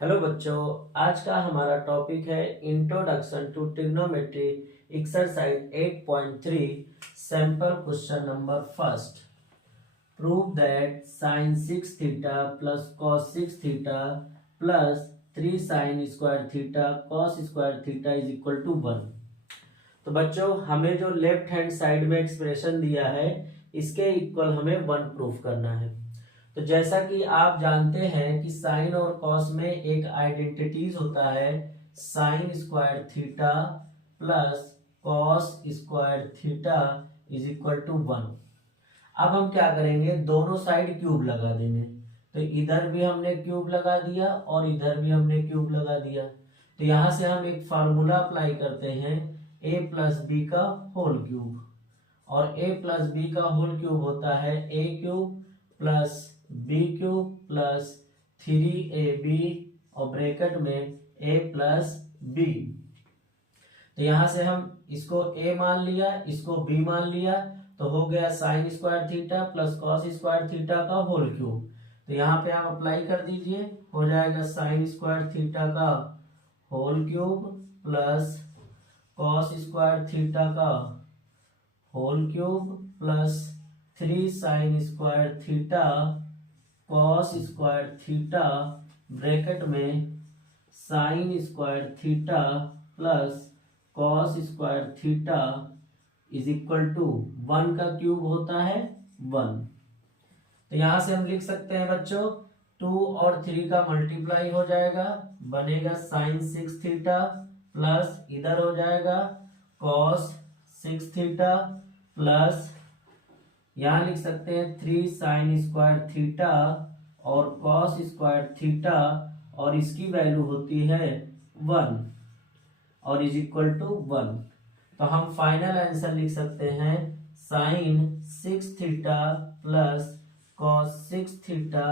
Hello बच्चों, आज का हमारा टॉपिक है introduction to trigonometry exercise 8.3 sample question number first. Prove that sine 6 theta plus cos 6 theta plus 3 sine square theta cos square theta is equal to 1। तो बच्चों, हमें जो लेफ्ट हैंड साइड में एक्सप्रेशन दिया है इसके इक्वल हमें 1 प्रूफ करना है। तो जैसा कि आप जानते हैं कि साइन और कॉस में एक आइडेंटिटीज होता है, sine square theta plus cos square theta is equal to 1। अब हम क्या करेंगे, दोनों साइड क्यूब लगा देंगे। तो इधर भी हमने क्यूब लगा दिया और इधर भी हमने क्यूब लगा दिया। तो यहां से हम एक फार्मूला अप्लाई करते हैं, a प्लस बी का होल क्यूब। और a प्लस बी का होल क्यूब होता है a cube plus B cube plus 3ab और ब्रैकेट में a प्लस बी। तो यहां से हम इसको a मान लिया, इसको b मान लिया, तो हो गया sine square theta plus cos square theta का होल क्यूब। तो यहाँ पे आप अप्लाई कर दीजिए, हो जाएगा साइन स्क्वायर थीटा का whole cube plus cos square theta का whole cube plus 3 sine square theta cos square theta bracket में sine square theta plus cos square theta is equal to 1 का क्यूब होता है 1। तो यहां से हम लिख सकते हैं बच्चों, 2 और 3 का मल्टीप्लाई हो जाएगा, बनेगा साइन 6 थीटा प्लस इधर हो जाएगा कॉस 6 थीटा प्लस यहां लिख सकते हैं 3 साइन स्क्वायर थीटा और कॉस स्क्वायर थीटा और इसकी वैल्यू होती है 1 और इज इक्वल टू 1। तो हम फाइनल आंसर लिख सकते हैं sine 6 theta plus cos 6 theta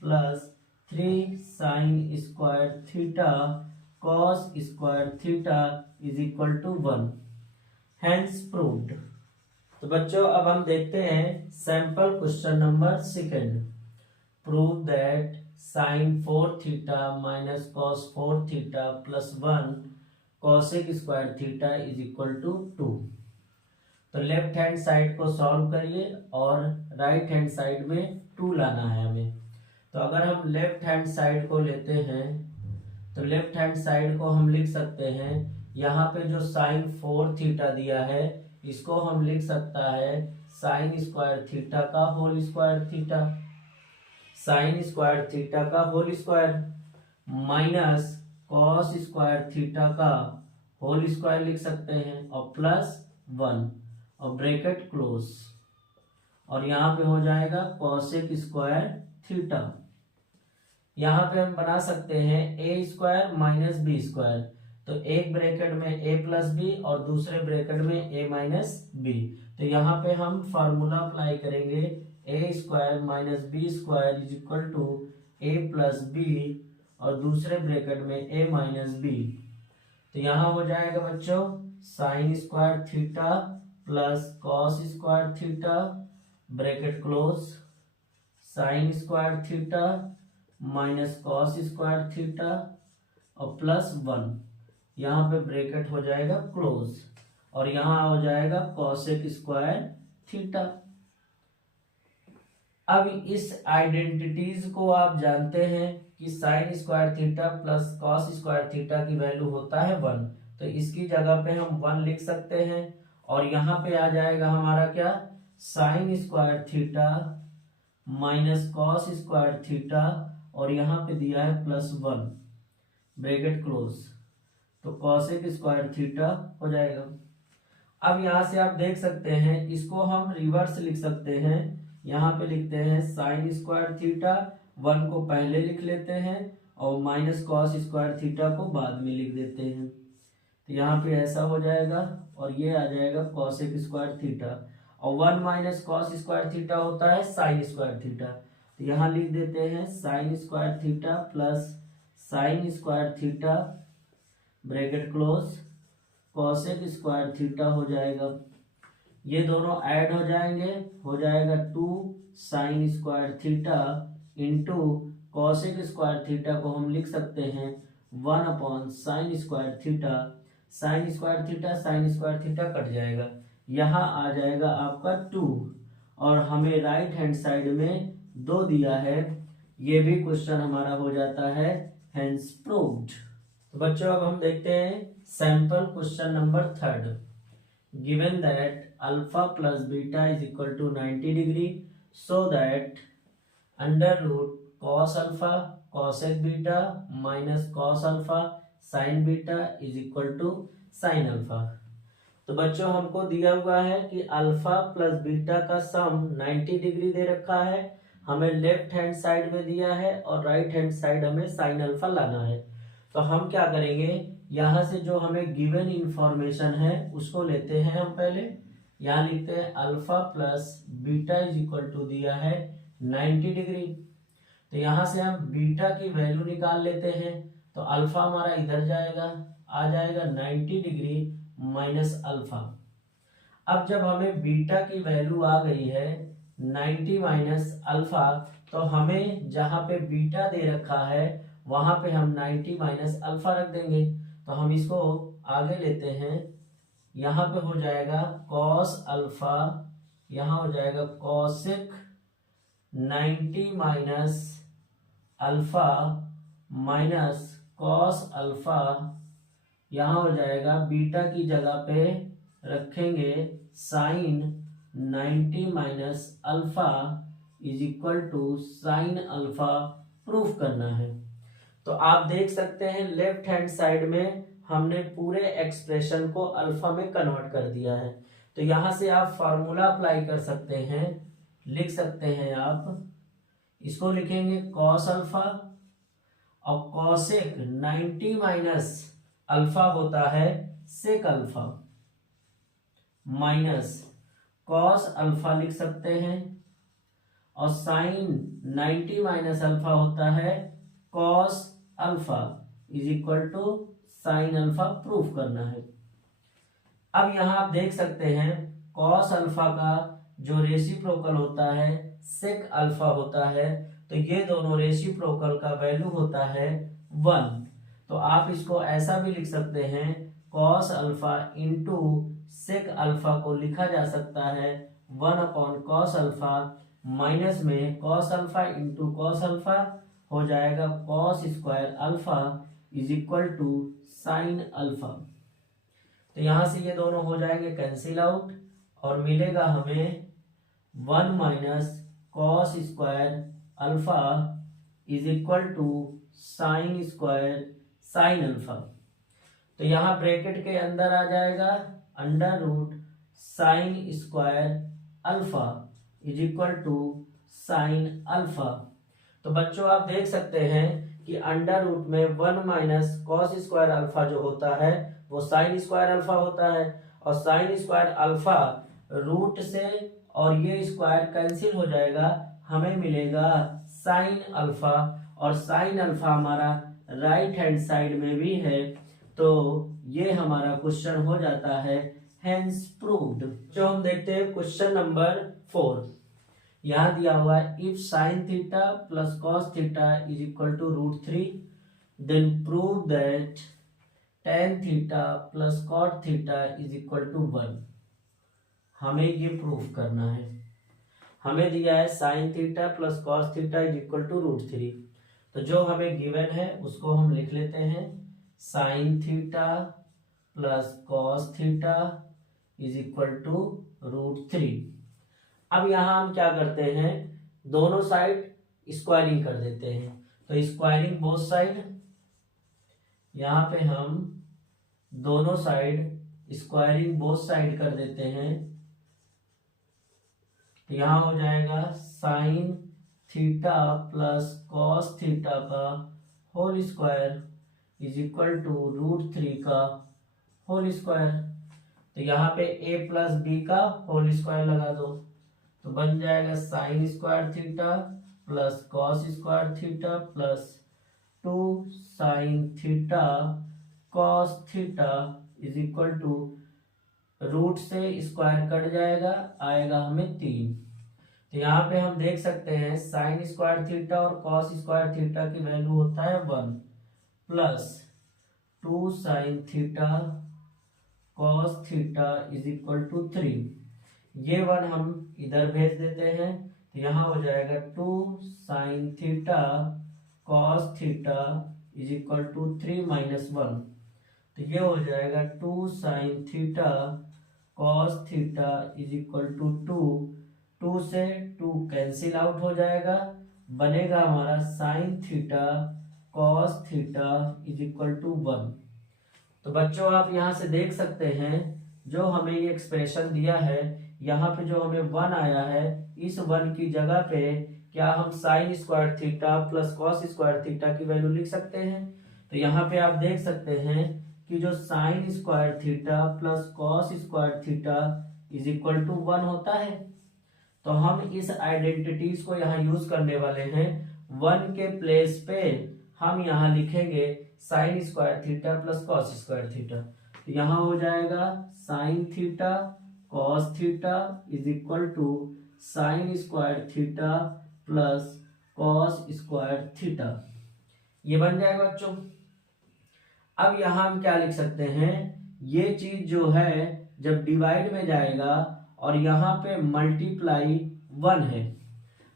plus 3 sine square theta cos square theta is equal to 1। Hence proved. तो बच्चों, अब हम देखते हैं sample question number second. Prove that sine 4 theta minus cos 4 theta plus 1 cosec square theta is equal to 2। तो left hand side को solve करिए और राइट हैंड साइड में 2 लाना है हमें। तो अगर हम लेफ्ट हैंड साइड को लेते हैं तो लेफ्ट हैंड साइड को हम लिख सकते हैं, यहाँ पे जो साइन 4 थीटा दिया है इसको हम लिख सकता है साइन स्क्वायर थीटा का whole square theta, sine square theta का whole square minus cos square theta का होल स्क्वायर लिख सकते हैं और प्लस 1 और ब्रैकेट क्लोज और यहाँ पे हो जाएगा कॉसेक स्क्वायर थीटा। यहाँ पे हम बना सकते हैं ए स्क्वायर माइनस बी स्क्वायर। तो एक ब्रैकेट में a प्लस बी और दूसरे ब्रैकेट में a माइनस बी। तो यहाँ पे हम फार्मूला अप्लाई करेंगे, a square minus B square is equal to a plus B और दूसरे ब्रैकेट में a माइनस बी। तो यहाँ हो जाएगा बच्चों sign square theta plus cos square theta bracket close, sign square theta minus cos square theta और plus 1, यहाँ पे ब्रैकेट हो जाएगा क्लोज और यहाँ हो जाएगा कॉसेक स्क्वायर थीटा। अब इस आइडेंटिटीज को आप जानते हैं कि sign square theta plus cos square theta की वैल्यू होता है 1। तो इसकी जगह पे हम 1 लिख सकते हैं और यहाँ पे आ जाएगा हमारा क्या, sign square theta minus cos square theta और यहाँ पे दिया है प्लस 1 ब्रैकेट क्लोज, तो कॉसेक स्क्वायर थीटा हो जाएगा। अब यहाँ से आप देख सकते हैं इसको हम रिवर्स लिख सकते हैं। यहाँ पे लिखते हैं साइन स्क्वायर थीटा 1 को पहले लिख लेते हैं और माइनस कॉस स्क्वायर थीटा को बाद में लिख देते हैं। तो यहाँ पे ऐसा हो जाएगा और ये आ जाएगा कॉसेक स्क्वायर थीटा और 1 माइनस कॉस स्क्वायर थीटा होता है साइन स्क्वायर थीटा। तो यहाँ लिख देते हैं sine square theta plus sign square theta bracket close cosec square theta हो जाएगा। ये दोनों ऐड हो जाएंगे, हो जाएगा 2 sine square theta into cosec square theta को हम लिख सकते हैं 1/साइन square theta. Sine square theta cut जाएगा, यहाँ आ जाएगा आपका 2, और हमें राइट हैंड साइड में 2 दिया है। ये भी क्वेश्चन हमारा हो जाता है हेंस प्रूव्ड। तो बच्चों अब हम देखते हैं sample question number 3। Given that alpha plus beta is equal to 90 degree, so that under root cos alpha cosec beta minus cos alpha sine beta is equal to sine alpha. तो बच्चों हमको दिया हुआ है कि अल्फा प्लस बीटा का सम 90 degree दे रखा है, हमें लेफ्ट हैंड साइड में दिया है और राइट हैंड साइड हमें साइन अल्फा लाना है। तो हम क्या करेंगे, यहाँ से जो हमें गिवन इंफॉर्मेशन है उसको लेते हैं। हम पहले यहाँ लिखते हैं alpha plus beta is equal to दिया है 90 डिग्री। तो यहाँ से हम बीटा की वैल्यू निकाल लेते हैं। तो अल्फा हमारा इधर जाएगा, आ जाएगा 90 डिग्री माइनस अल्फा। अब जब हमें बीटा की वैल्यू आ गई है 90 माइनस अल्फा, तो हमें जहाँ पे बीटा दे रखा है वहां पे हम 90 माइनस अल्फा रख देंगे। तो हम इसको आगे लेते हैं, यहाँ पे हो जाएगा कॉस अल्फा, यहाँ हो जाएगा cosec 90 minus alpha minus cos alpha, यहाँ हो जाएगा बीटा की जगह पे रखेंगे sine 90 minus alpha is equal to sine alpha. Proof करना है। तो आप देख सकते हैं लेफ्ट हैंड साइड में हमने पूरे एक्सप्रेशन को अल्फा में कन्वर्ट कर दिया है। तो यहां से आप फार्मूला अप्लाई कर सकते हैं, लिख सकते हैं आप, इसको लिखेंगे कॉस अल्फा और कॉसेक 90 माइनस अल्फा होता है sec alpha minus cos alpha लिख सकते हैं, और साइन 90 माइनस अल्फा होता है cos alpha is equal to sine alpha. Proof करना है। अब यहां आप देख सकते हैं कॉस अल्फा का जो रेसिप्रोकल होता है सेक अल्फा होता है, तो ये दोनों रेसिप्रोकल का वैल्यू होता है 1। तो आप इसको ऐसा भी लिख सकते हैं cos alpha into sec alpha को लिखा जा सकता है 1/कॉस अल्फा, माइनस में cos alpha into cos alpha हो जाएगा cos square alpha is equal to sine alpha. तो यहां से ये दोनों हो जाएंगे कैंसिल आउट और मिलेगा हमें 1 minus cos square alpha is equal to sine square sine alpha. तो यहाँ ब्रैकेट के अंदर आ जाएगा under root sine square alpha is equal to sine alpha. तो बच्चों आप देख सकते हैं कि अंडर रूट में 1 माइनस कॉस स्क्वायर अल्फा जो होता है वो साइन स्क्वायर अल्फा होता है, और साइन स्क्वायर अल्फा रूट से और ये स्क्वायर कैंसिल हो जाएगा, हमें मिलेगा साइन अल्फा, और साइन अल्फा हमारा राइट हैंड साइड में भी है। तो ये हमारा क्वेश्चन हो जाता है हेंस प्रूव्ड। जो हम देखते हैं क्वेश्चन नंबर 4। यहां दिया हुआ है if sine theta plus cos theta is equal to √3 then prove that tan theta plus cot theta is equal to 1। हमें ये प्रूफ करना है। हमें दिया है sine theta plus cos theta is equal to √3। तो जो हमें गिवन है उसको हम लिख लेते हैं sine theta plus cos theta is equal to √3। अब यहां हम क्या करते हैं, दोनों साइड स्क्वायरिंग कर देते हैं। तो स्क्वायरिंग बोथ साइड, यहां पे हम दोनों साइड स्क्वायरिंग बोथ साइड कर देते हैं। तो यहां हो जाएगा sine theta plus cos theta का whole square is equal to √3 का होल स्क्वायर। तो यहाँ पे a प्लस बी का होल स्क्वायर लगा दो, तो बन जाएगा sine square theta plus cos square theta plus 2 sine theta cos theta is equal to root से स्क्वायर कट जाएगा, आएगा हमें 3। तो यहाँ पे हम देख सकते हैं साइन स्क्वायर थीटा और कॉस स्क्वायर थीटा की वैल्यू होता है 1 plus 2 sine theta cos theta is equal to 3। ये 1 हम इधर भेज देते हैं तो यहाँ हो जाएगा 2 sine theta cos theta is equal to 3 minus 1। तो ये हो जाएगा 2 sine theta cos theta is equal to 2। 2 से 2 कैंसिल आउट हो जाएगा, बनेगा हमारा sine theta cos theta is equal to 1। तो बच्चों आप यहाँ से देख सकते हैं जो हमें ये एक्सप्रेशन दिया है, यहाँ पे जो हमें 1 आया है, इस 1 की जगह पे क्या हम sign square theta plus cos square theta की वैल्यू लिख सकते हैं। तो यहाँ पे आप देख सकते हैं कि जो sine square theta plus cos square theta is equal to 1 होता है। तो हम इस आइडेंटिटीज को यहाँ यूज करने वाले हैं। 1 के प्लेस पे हम यहाँ लिखेंगे sine square theta plus cos square theta. तो यहाँ हो जाएगा sine theta cos theta is equal to sine square theta plus cos square theta. ये बन जाएगा बच्चों। अब यहाँ हम क्या लिख सकते हैं, ये चीज जो है जब डिवाइड में जाएगा और यहाँ पे मल्टीप्लाई 1 है,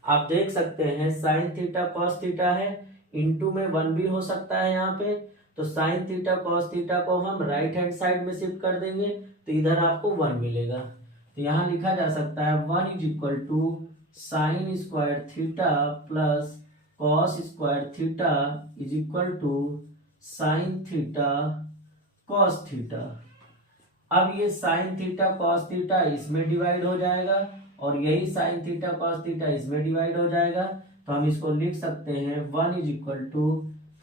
आप देख सकते हैं साइन थीटा कॉस थीटा है, इनटू में 1 भी हो सकता है यहाँ पे। तो साइन थीटा कॉस थीटा को हम राइट हैंड साइड में शिफ्ट कर देंगे तो इधर आपको 1 मिलेगा। तो यहाँ लिखा जा सकता है 1 is equal to sine square theta plus cos square theta is equal to sine theta cos theta. अब ये साइन थीटा कॉस थीटा इसमें डिवाइड हो जाएगा और यही साइन थीटा कॉस थीटा इसमें डिवाइड हो जाएगा। तो हम इसको लिख सकते हैं 1 is equal to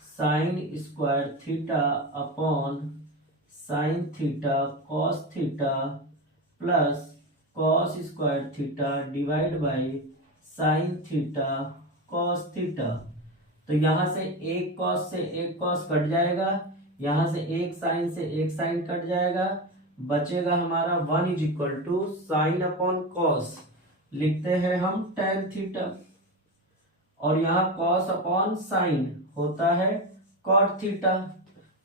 sine square theta upon sine theta cos theta plus cos square theta divide by sine theta cos theta. तो यहाँ से एक कॉस से एक कॉस कट जाएगा, यहाँ से एक साइन कट जाएगा, बचेगा हमारा 1 is equal to sine upon cos, लिखते हैं हम टेन थीटा, और यहाँ कॉस अपॉन साइन होता है कॉट थीटा।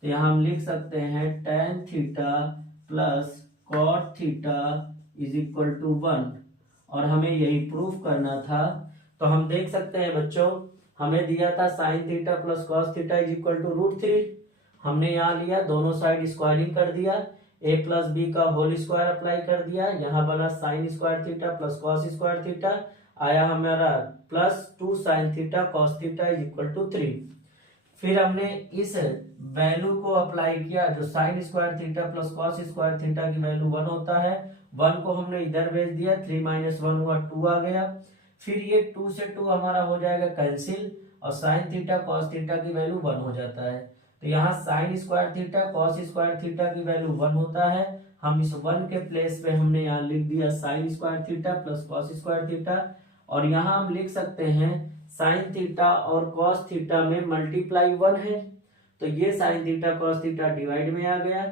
तो यहाँ हम लिख सकते हैं tan theta plus cot theta is equal to 1, और हमें यही प्रूफ करना था। तो हम देख सकते हैं बच्चों, हमें दिया था sine theta plus cos theta is equal to √3। हमने यहाँ लिया, दोनों साइड स्क्वायरिंग कर दिया, a प्लस बी का होल स्क्वायर अप्लाई कर दिया, यहाँ बना sine square theta plus cos square theta, आया हमारा plus 2 sine theta cos theta is equal to 3। फिर हमने इस वैल्यू को अप्लाई किया, जो sine square theta plus cos square theta की वैल्यू 1 होता है, 1 को हमने इधर भेज दिया, 3 माइनस 1 हुआ 2 आ गया। फिर ये 2 से 2 हमारा हो जाएगा कैंसिल, और साइन थीटा कॉस थीटा की वैल्यू 1 हो जाता है। तो यहाँ sign square theta cos square theta की वैल्यू 1 होता है, हम इस 1 के प्लेस पे हमने यहाँ लिख दिया sign square theta plus cos square theta, और यहाँ हम लिख सकते हैं साइन थीटा और कॉस थीटा में मल्टीप्लाई 1 है, तो ये sine theta cos theta divide में आ गया।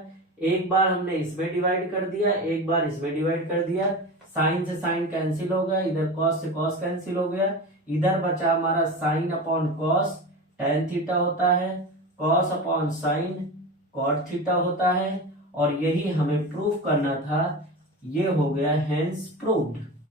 एक बार हमने इसमें डिवाइड कर दिया, एक बार इसमें डिवाइड कर दिया, साइन से साइन कैंसिल हो गया, इधर कॉस से कॉस कैंसिल हो गया, इधर बचा हमारा sine upon cos tan theta होता है, cos upon sine cot theta होता है, और यही हमें प्रूफ करना था। ये हो गया हेंस प्रूव्ड।